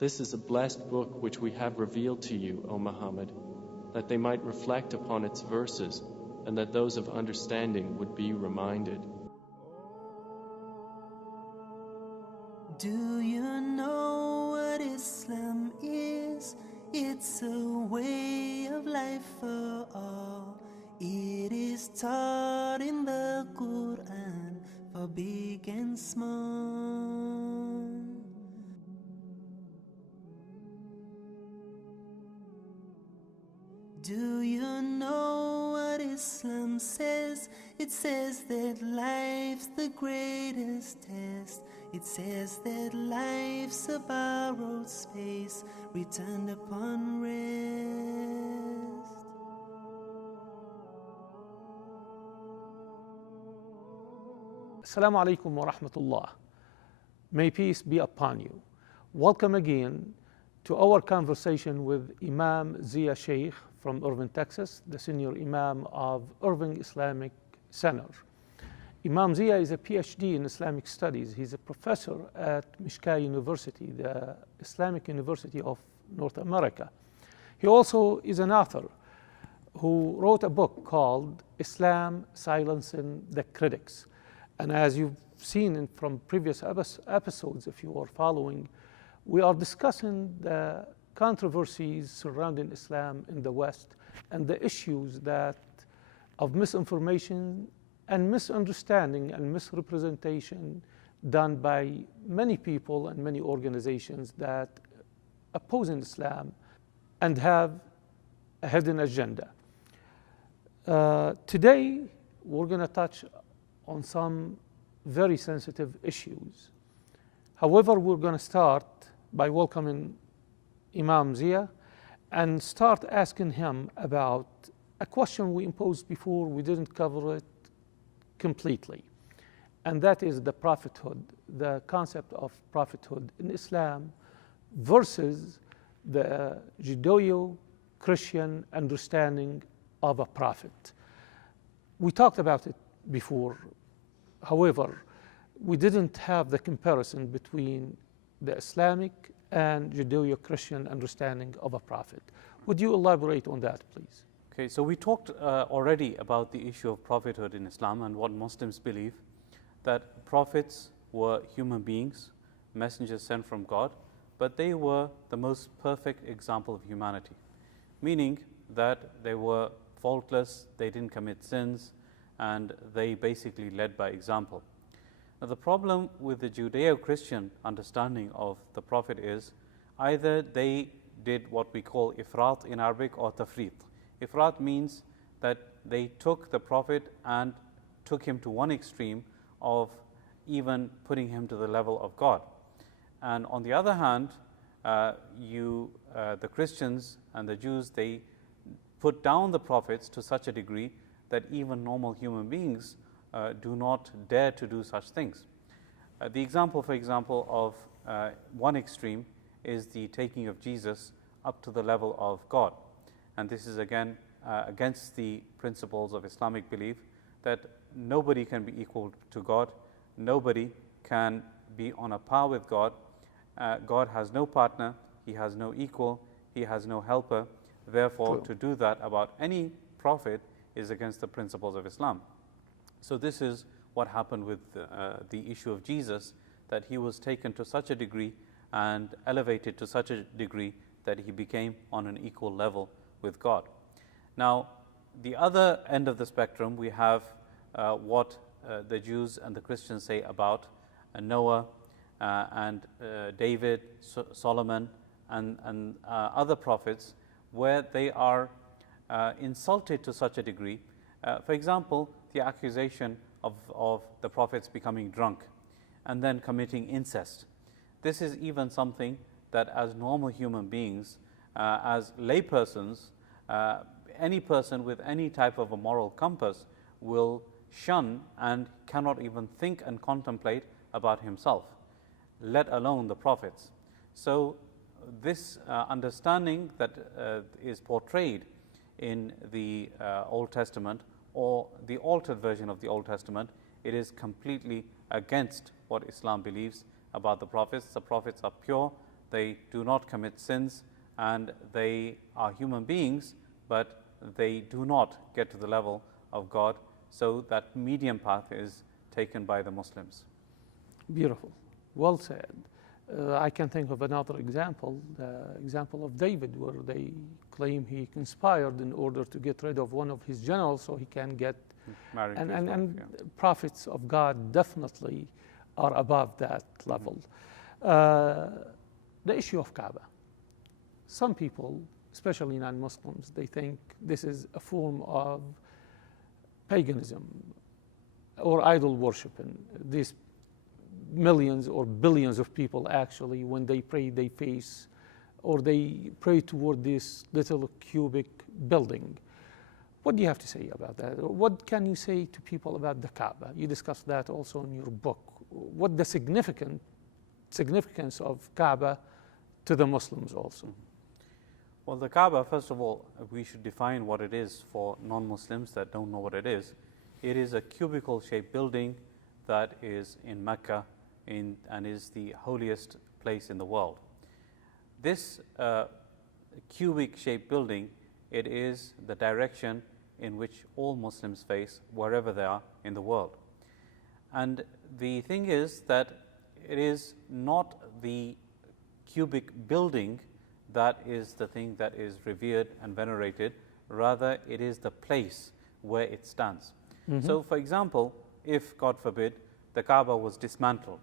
This is a blessed book which we have revealed to you, O Muhammad, that they might reflect upon its verses and that those of understanding would be reminded. Do you know what Islam is? It's a way of life for all. It is taught in the Quran for big and small. Do you know what Islam says? It says that life's the greatest test. It says that life's a borrowed space, returned upon rest. Assalamu alaikum wa rahmatullah. May peace be upon you. Welcome again to our conversation with Imam Zia Sheikh from Irving, Texas, the senior Imam of Irving Islamic Center. Imam Zia is a PhD in Islamic studies. He's a professor at Mishka University, the Islamic University of North America. He also is an author who wrote a book called Islam Silencing the Critics. And as you've seen from previous episodes, if you are following, we are discussing the controversies surrounding Islam in the West and the issues that of misinformation and misunderstanding and misrepresentation done by many people and many organizations that oppose Islam and have a hidden agenda. Today, we're going to touch on some very sensitive issues. However, we're going to start by welcoming Imam Zia and start asking him about a question we imposed before. We didn't cover it completely, and that is the prophethood, the concept of prophethood in Islam versus the Judeo-Christian understanding of a prophet. We talked about it before. However, we didn't have the comparison between the Islamic and Judeo-Christian understanding of a prophet. Would you elaborate on that, please? Okay, so we talked already about the issue of prophethood in Islam and what Muslims believe, that prophets were human beings, messengers sent from God, but they were the most perfect example of humanity, meaning that they were faultless, they didn't commit sins, and they basically led by example. Now, the problem with the Judeo-Christian understanding of the Prophet is either they did what we call ifrat in Arabic or tafrit. Ifrat means that they took the Prophet and took him to one extreme of even putting him to the level of God. And on the other hand, the Christians and the Jews, they put down the prophets to such a degree that even normal human beings do not dare to do such things. The example, for example, of one extreme is the taking of Jesus up to the level of God. And this is again against the principles of Islamic belief that nobody can be equal to God, nobody can be on a par with God. God has no partner, He has no equal, He has no helper. Therefore, True. to do that about any prophet is against the principles of Islam. So this is what happened with the issue of Jesus, that he was taken to such a degree and elevated to such a degree that he became on an equal level with God. Now, the other end of the spectrum, we have what the Jews and the Christians say about Noah and David, Solomon, and other prophets, where they are insulted to such a degree. For example, the accusation of the prophets becoming drunk and then committing incest. This is even something that as normal human beings, as laypersons, any person with any type of a moral compass will shun and cannot even think and contemplate about himself, let alone the prophets. So this understanding that is portrayed in the Old Testament, or the altered version of the Old Testament, it is completely against what Islam believes about the prophets. The prophets are pure, they do not commit sins, and they are human beings, but they do not get to the level of God. So that medium path is taken by the Muslims. Beautiful. Well said. I can think of another example, the example of David, where they claim he conspired in order to get rid of one of his generals so he can get Married to his wife, and yeah. prophets of God definitely are above that level. The issue of Kaaba. Some people, especially non-Muslims, they think this is a form of paganism or idol worship. And these millions or billions of people actually, when they pray, they face or they pray toward this little cubic building. What do you have to say about that? What can you say to people about the Kaaba? You discussed that also in your book. What the significance of Kaaba to the Muslims also? Well, the Kaaba, first of all, we should define what it is for non-Muslims that don't know what it is. It is a cubicle-shaped building that is in Mecca and is the holiest place in the world. This cubic-shaped building, it is the direction in which all Muslims face wherever they are in the world. And the thing is that it is not the cubic building that is the thing that is revered and venerated, rather it is the place where it stands. So for example, if God forbid the Kaaba was dismantled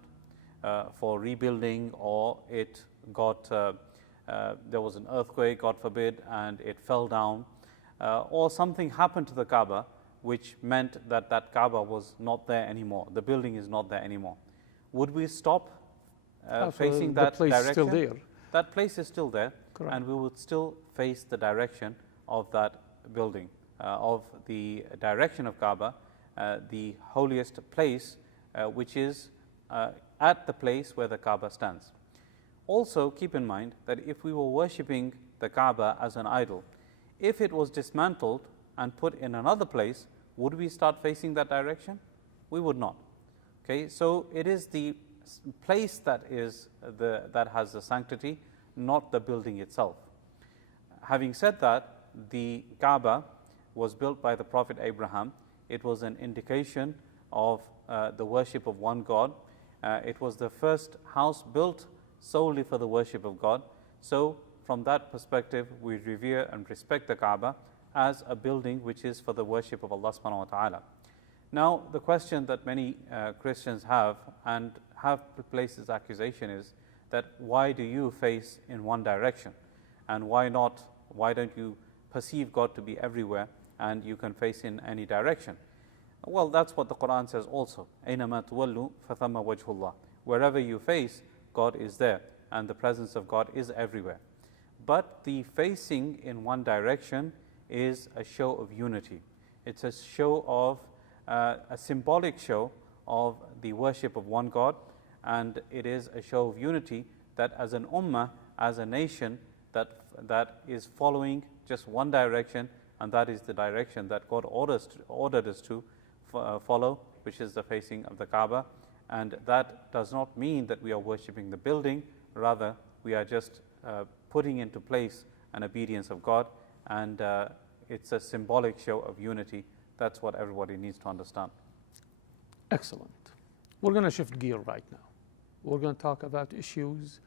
for rebuilding, or it got there was an earthquake, God forbid, and it fell down, or something happened to the Kaaba which meant that that Kaaba was not there anymore, the building is not there anymore, would we stop facing that place direction? Is still there. That place is still there. Correct. And we would still face the direction of that building, of the direction of Kaaba, the holiest place, which is at the place where the Kaaba stands. Also, keep in mind that if we were worshipping the Kaaba as an idol, if it was dismantled and put in another place, would we start facing that direction? We would not. Okay, so it is the place that has the sanctity, not the building itself. Having said that, the Kaaba was built by the Prophet Abraham. It was an indication of the worship of one God. It was the first house built solely for the worship of God. So from that perspective, we revere and respect the Kaaba as a building which is for the worship of Allah subhanahu wa ta'ala. Now, the question that many Christians have and have placed this accusation is that why do you face in one direction? And why don't you perceive God to be everywhere and you can face in any direction? Well, that's what the Quran says also. أَيْنَمَا تُوَلُّوا فَثَمَّ وَجْهُ اللَّهِ. Wherever you face, God is there, and the presence of God is everywhere. But the facing in one direction is a show of unity. It's a show of, a symbolic show of the worship of one God, and it is a show of unity that as an ummah, as a nation, that is following just one direction, and that is the direction that God ordered us to follow, which is the facing of the Kaaba. And that does not mean that we are worshipping the building, rather we are just putting into place an obedience of God, and it's a symbolic show of unity. That's what everybody needs to understand. Excellent. We're going to shift gear right now. We're going to talk about issues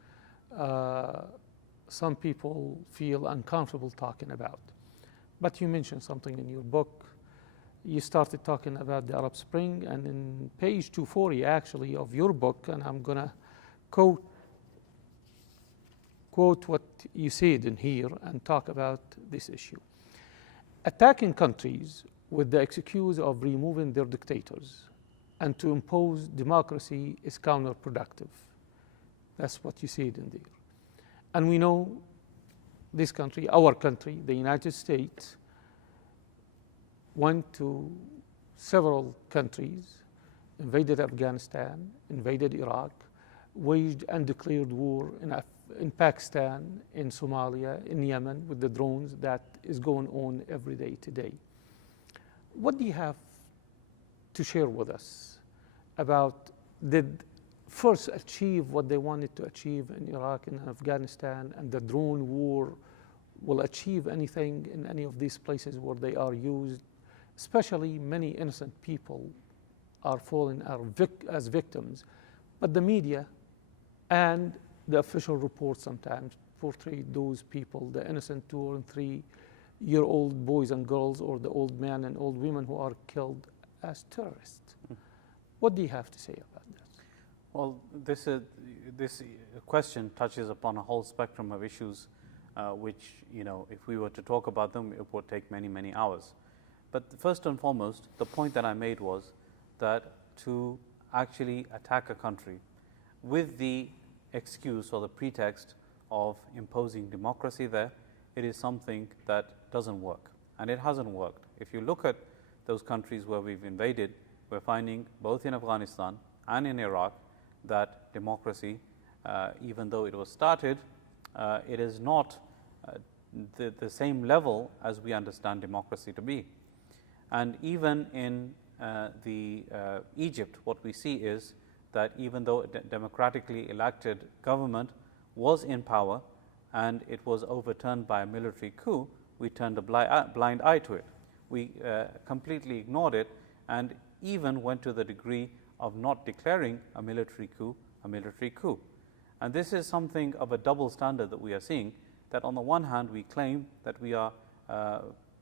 some people feel uncomfortable talking about. But you mentioned something in your book. You started talking about the Arab Spring, and in page 240 actually of your book, and I'm going to quote what you said in here and talk about this issue. Attacking countries with the excuse of removing their dictators and to impose democracy is counterproductive. That's what you said in there. And we know this country, our country, the United States, went to several countries, invaded Afghanistan, invaded Iraq, waged undeclared war in Pakistan, in Somalia, in Yemen, with the drones that is going on every day today. What do you have to share with us about, did first achieve what they wanted to achieve in Iraq and Afghanistan, and the drone war will achieve anything in any of these places where they are used. Especially many innocent people are falling as victims, but the media and the official reports sometimes portray those people, the innocent 2 and 3-year-old boys and girls, or the old men and old women who are killed, as terrorists. What do you have to say about this? Well, this question touches upon a whole spectrum of issues, which, if we were to talk about them, it would take many, many hours. But first and foremost, the point that I made was that to actually attack a country with the excuse or the pretext of imposing democracy there, it is something that doesn't work, and it hasn't worked. If you look at those countries where we've invaded, we're finding both in Afghanistan and in Iraq that democracy, even though it was started, it is not the same level as we understand democracy to be. And even in Egypt, what we see is that even though a democratically elected government was in power and it was overturned by a military coup, we turned a blind eye to it. We completely ignored it, and even went to the degree of not declaring a military coup a military coup. And this is something of a double standard that we are seeing, that on the one hand we claim that we are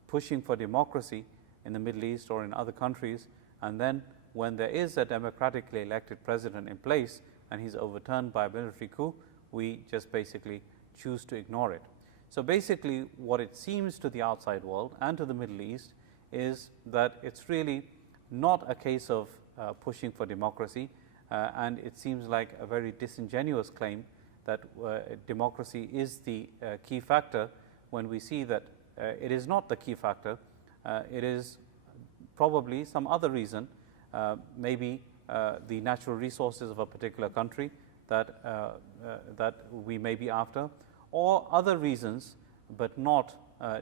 pushing for democracy in the Middle East or in other countries, and then when there is a democratically elected president in place and he's overturned by a military coup, we just basically choose to ignore it. So basically what it seems to the outside world and to the Middle East is that it's really not a case of pushing for democracy, and it seems like a very disingenuous claim that democracy is the key factor, when we see that it is not the key factor. It is probably some other reason, maybe the natural resources of a particular country that we may be after, or other reasons, but not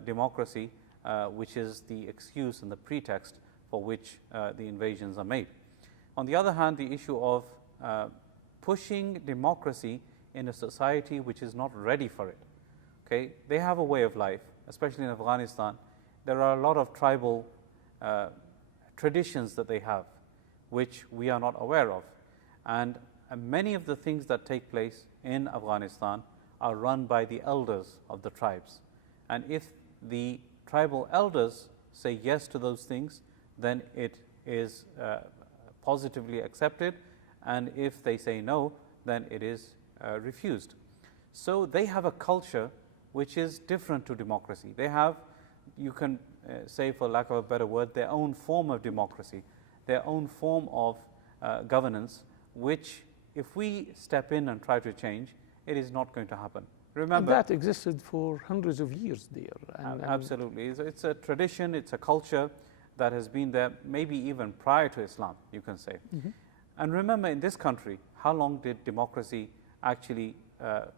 democracy, which is the excuse and the pretext for which the invasions are made. On the other hand, the issue of pushing democracy in a society which is not ready for it. Okay, they have a way of life, especially in Afghanistan. There are a lot of tribal traditions that they have, which we are not aware of. And many of the things that take place in Afghanistan are run by the elders of the tribes. And if the tribal elders say yes to those things, then it is positively accepted. And if they say no, then it is refused. So they have a culture which is different to democracy. They have, you can say, for lack of a better word, their own form of democracy, their own form of governance, which if we step in and try to change, it is not going to happen. Remember, and that existed for hundreds of years there. Absolutely. It's a tradition, it's a culture that has been there maybe even prior to Islam, you can say. Mm-hmm. And remember, in this country, how long did democracy actually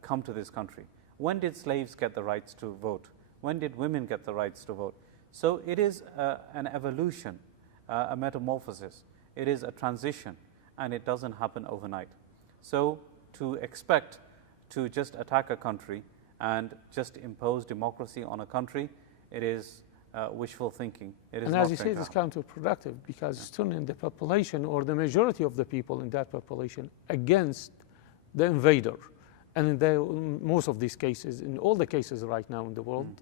come to this country? When did slaves get the rights to vote? When did women get the rights to vote? So it is an evolution, a metamorphosis. It is a transition, and it doesn't happen overnight. So to expect to just attack a country and just impose democracy on a country, it is wishful thinking. It is and as you say, it's counterproductive, because it's turning the population, or the majority of the people in that population, against the invader. And in most of these cases, in all the cases right now in the world,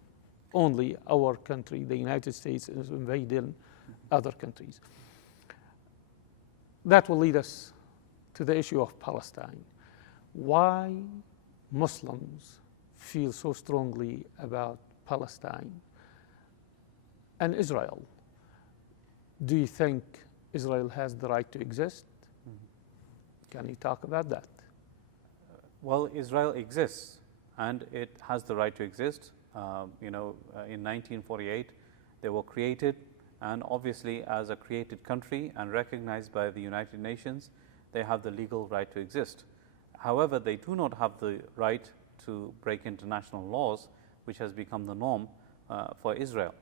only our country, the United States, is invading other countries. That will lead us to the issue of Palestine. Why Muslims feel so strongly about Palestine and Israel? Do you think Israel has the right to exist? Can you talk about that? Well, Israel exists, and it has the right to exist. In 1948, they were created, and obviously as a created country and recognized by the United Nations, they have the legal right to exist. However, they do not have the right to break international laws, which has become the norm for Israel.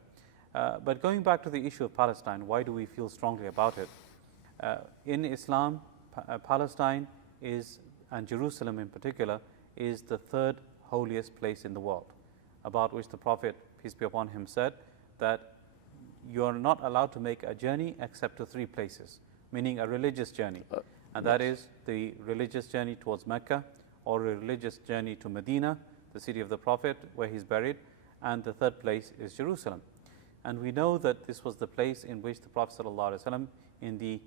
But going back to the issue of Palestine, why do we feel strongly about it? In Islam, Palestine is, and Jerusalem in particular, is the third holiest place in the world, about which the Prophet, peace be upon him, said that you are not allowed to make a journey except to 3 places, meaning a religious journey. And that is the religious journey towards Mecca, or a religious journey to Medina, the city of the Prophet, where he's buried, and the third place is Jerusalem. And we know that this was the place in which the Prophet ﷺ, in the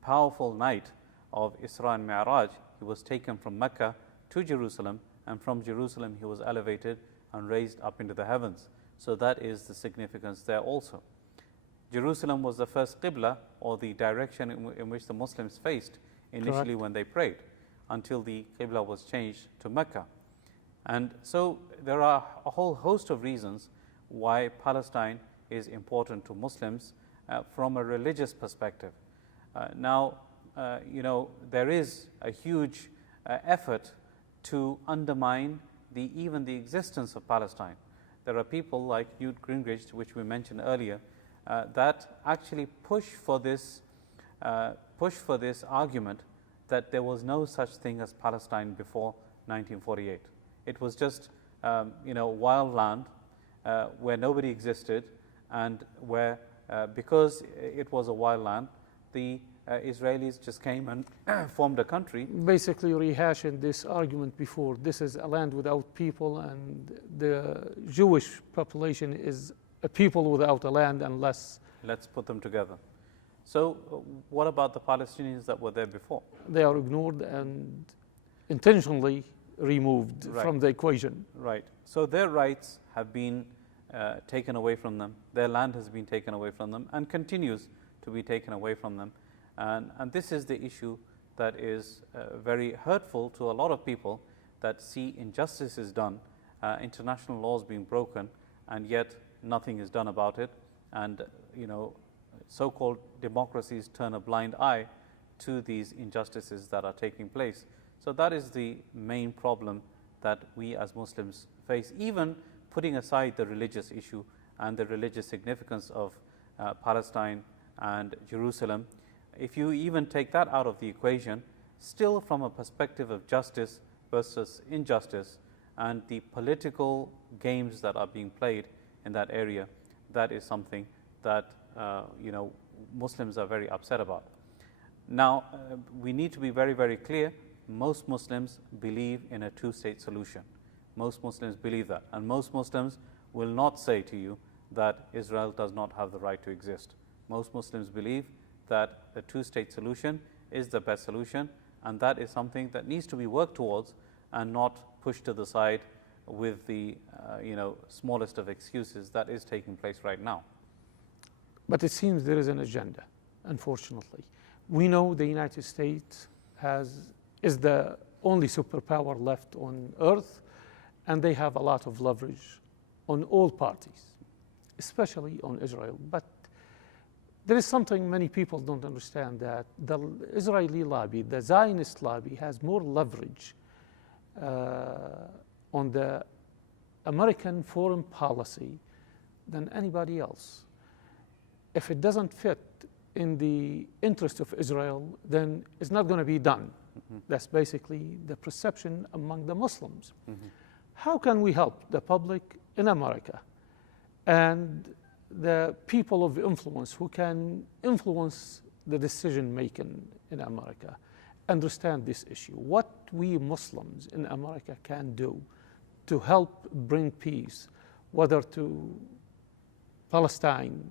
powerful night of Isra and Mi'raj, he was taken from Mecca to Jerusalem, and from Jerusalem he was elevated and raised up into the heavens. So that is the significance there also. Jerusalem was the first Qibla, or the direction in which the Muslims faced initially. Correct. When they prayed, until the Qibla was changed to Mecca. And so there are a whole host of reasons why Palestine is important to Muslims from a religious perspective. Now, there is a huge effort to undermine even the existence of Palestine. There are people like Newt Gingrich, which we mentioned earlier, that actually push for this argument that there was no such thing as Palestine before 1948. It was just wild land where nobody existed, and where because it was a wild land, the Israelis just came and formed a country. Basically rehashing this argument before. This is a land without people, and the Jewish population is a people without a land, unless... Let's put them together. So what about the Palestinians that were there before? They are ignored and intentionally removed from the equation. Right. So their rights have been taken away from them. Their land has been taken away from them and continues to be taken away from them. And this is the issue that is very hurtful to a lot of people that see injustices done, international laws being broken, and yet nothing is done about it. And so-called democracies turn a blind eye to these injustices that are taking place. So that is the main problem that we as Muslims face, even putting aside the religious issue and the religious significance of Palestine and Jerusalem. If you even take that out of the equation, still from a perspective of justice versus injustice and the political games that are being played in that area, that is something that Muslims are very upset about. Now, we need to be very, very clear. Most Muslims believe in a two-state solution. Most Muslims believe that. And most Muslims will not say to you that Israel does not have the right to exist. Most Muslims believe that the two-state solution is the best solution, and that is something that needs to be worked towards and not pushed to the side with the smallest of excuses that is taking place right now. But it seems there is an agenda, unfortunately. We know the United States is the only superpower left on earth, and they have a lot of leverage on all parties, especially on Israel. But there is something many people don't understand, that the Israeli lobby, the Zionist lobby, has more leverage on the American foreign policy than anybody else. If it doesn't fit in the interest of Israel, then it's not going to be done. Mm-hmm. That's basically the perception among the Muslims. Mm-hmm. How can we help the public in America and the people of influence who can influence the decision making in America understand this issue? What we Muslims in America can do to help bring peace, whether to Palestine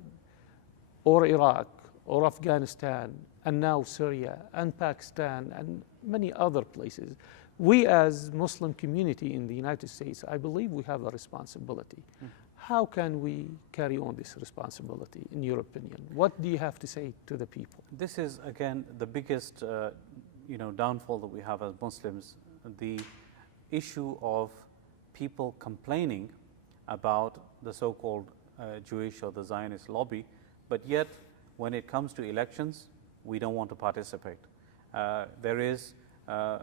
or Iraq or Afghanistan, and now Syria and Pakistan and many other places. We as Muslim community in the United States, I believe we have a responsibility. How can we carry on this responsibility, in your opinion? What do you have to say to the people? This is, again, the biggest downfall that we have as Muslims, the issue of people complaining about the so-called Jewish or the Zionist lobby, but yet when it comes to elections, we don't want to participate. There is a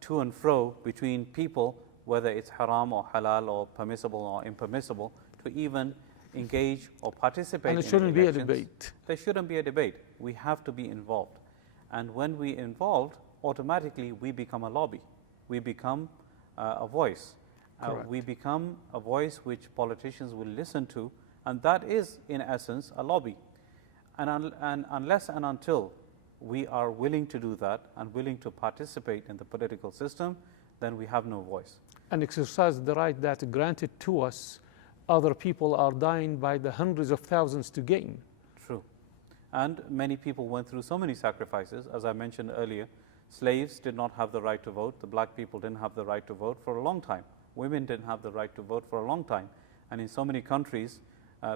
to and fro between people, whether it's haram or halal or permissible or impermissible, to even engage or participate in elections. And it shouldn't be a debate. There shouldn't be a debate. We have to be involved. And when we involved, automatically we become a lobby. We become a voice. We become a voice which politicians will listen to, and that is, in essence, a lobby. And unless and until we are willing to do that and willing to participate in the political system, then we have no voice. And exercise the right that granted to us, other people are dying by the hundreds of thousands to gain. True. And many people went through so many sacrifices. As I mentioned earlier, slaves did not have the right to vote. The black people didn't have the right to vote for a long time. Women didn't have the right to vote for a long time. And in so many countries,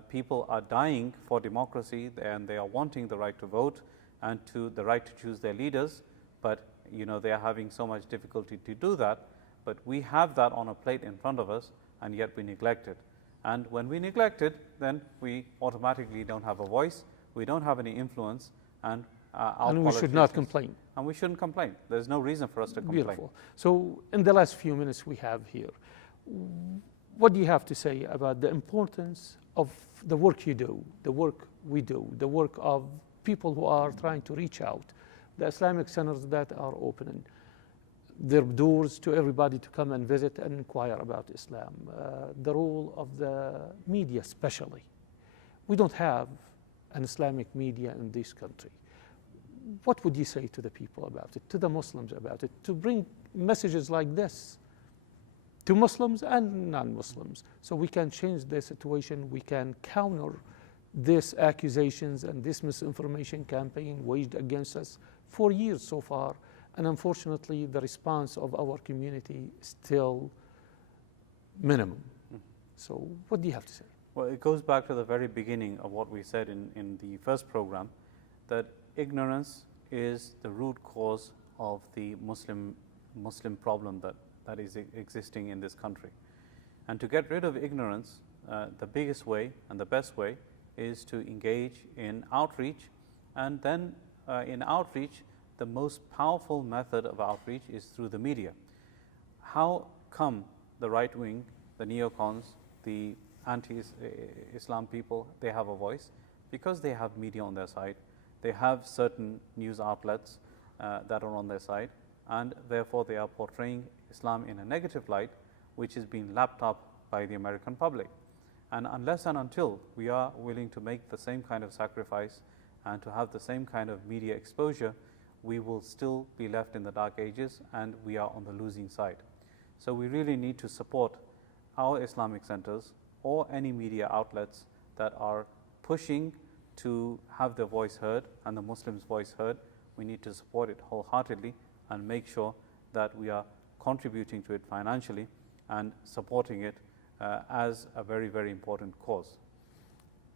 people are dying for democracy, and they are wanting the right to vote and to the right to choose their leaders. But they are having so much difficulty to do that. But we have that on a plate in front of us, and yet we neglect it. And when we neglect it, then we automatically don't have a voice, we don't have any influence, and we should not complain. And we shouldn't complain. There's no reason for us to complain. Beautiful. So in the last few minutes we have here, what do you have to say about the importance of the work you do, the work we do, the work of people who are trying to reach out, the Islamic centers that are opening their doors to everybody to come and visit and inquire about Islam, the role of the media especially. We don't have an Islamic media in this country. What would you say to the people about it, to the Muslims about it, to bring messages like this to Muslims and non-Muslims, so we can change the situation, we can counter these accusations and this misinformation campaign waged against us for years so far, and unfortunately the response of our community is still minimum. So what do you have to say? Well, it goes back to the very beginning of what we said in the first program, that ignorance is the root cause of the Muslim problem that is existing in this country. And to get rid of ignorance, the biggest way and the best way is to engage in outreach. And then in outreach, the most powerful method of outreach is through the media. How come the right wing, the neocons, the anti-Islam people, they have a voice? Because they have media on their side. They have certain news outlets that are on their side, and therefore they are portraying Islam in a negative light, which is being lapped up by the American public. And unless and until we are willing to make the same kind of sacrifice and to have the same kind of media exposure, we will still be left in the dark ages, and we are on the losing side. So we really need to support our Islamic centers or any media outlets that are pushing to have their voice heard and the Muslims' voice heard. We need to support it wholeheartedly and make sure that we are contributing to it financially and supporting it as a very, very important cause.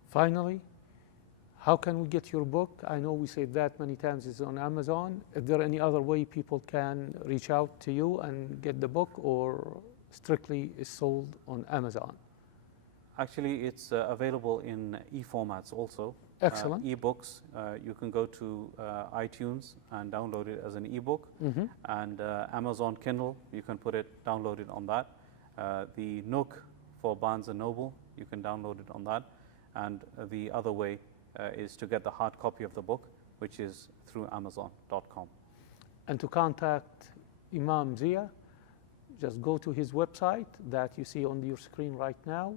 Finally, how can we get your book? I know we said that many times, it's on Amazon. Is there any other way people can reach out to you and get the book, or strictly is sold on Amazon? Actually, it's available in e-formats also. Excellent. E-books, you can go to iTunes and download it as an e-book. And Amazon Kindle, you can download it on that. The Nook for Barnes & Noble, you can download it on that. And the other way is to get the hard copy of the book, which is through Amazon.com. And to contact Imam Zia, just go to his website that you see on your screen right now.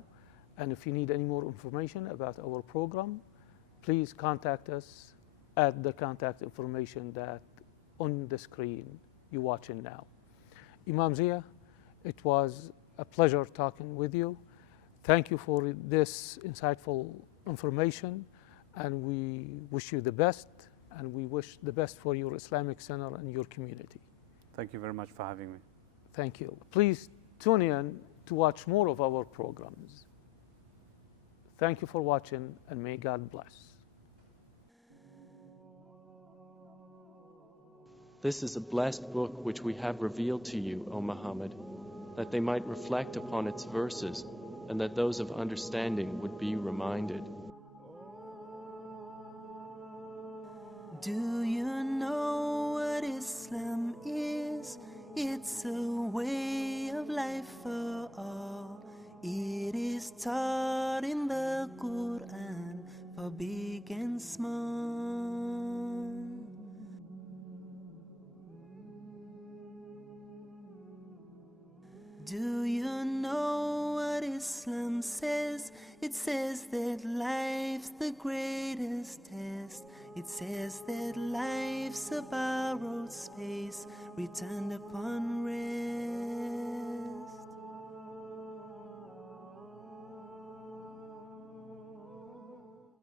And if you need any more information about our program, please contact us at the contact information that on the screen you're watching now. Imam Zia, it was a pleasure talking with you. Thank you for this insightful information, and we wish you the best, and we wish the best for your Islamic Center and your community. Thank you very much for having me. Thank you. Please tune in to watch more of our programs. Thank you for watching, and may God bless. This is a blessed book which we have revealed to you, O Muhammad, that they might reflect upon its verses, and that those of understanding would be reminded. Do you know what Islam is? It's a way of life for all. It is taught in the Quran for big and small. Do you know what Islam says? It says that life's the greatest test. It says that life's a borrowed space returned upon rest.